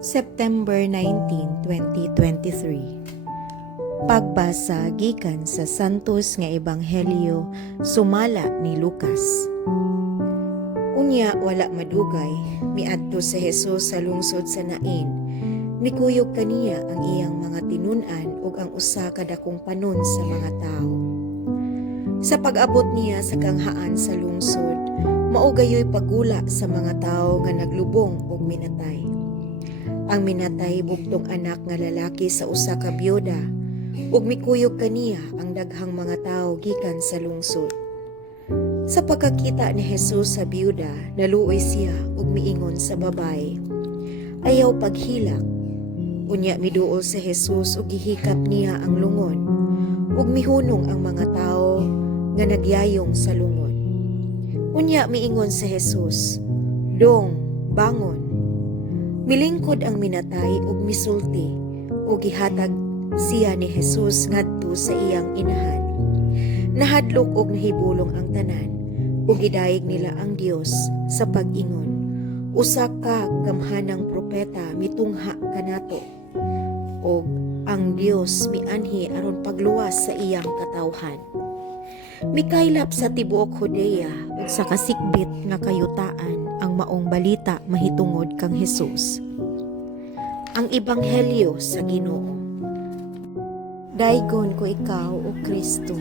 September 19, 2023. Pagbasa gikan sa Santos nga Ebanghelyo sumala ni Lucas. Unya wala madugay, miadto sa Hesus sa lungsod sa Nain. Mikuyog kaniya ang iyang mga tinun-an ug ang usa ka dakong panon sa mga tawo. Sa pag-abot niya sa kanghaan sa lungsod, maugayoy pagula sa mga tawo nga naglubong ug minatay. Ang minatay bugtong anak nga lalaki sa usa ka byuda, ug mikuyog kaniya ang daghang mga tawo gikan sa lungsod. Sa pagkakita ni Hesus sa byuda, naluoy siya ug miingon sa babay, "Ayaw paghilak." Unya miduol sa Hesus ug gihikap niya ang lungon, ug mihunong ang mga tawo nga nagyayong sa lungon. Unya miingon sa Hesus, "Dong, bangon." Milingkod ang minatay ug misulti ug gihatag siya ni Hesus ngadto sa iyang inahan. Nahadlok ug nahibulong ang tanan ug gidayeg nila ang Dios sa pag-ingon, "Usa ka gamhanang propeta mitungha kanato." Og ang Dios mianhi aron pagluwas sa iyang katawhan. Mikaylap sa tibuok Judea ug sa kasikbit nga kayutaan ang maong balita mahitungod kang Hesus. Ang Ebanghelyo sa Ginoo. Daygon ko ikaw, O Kristo,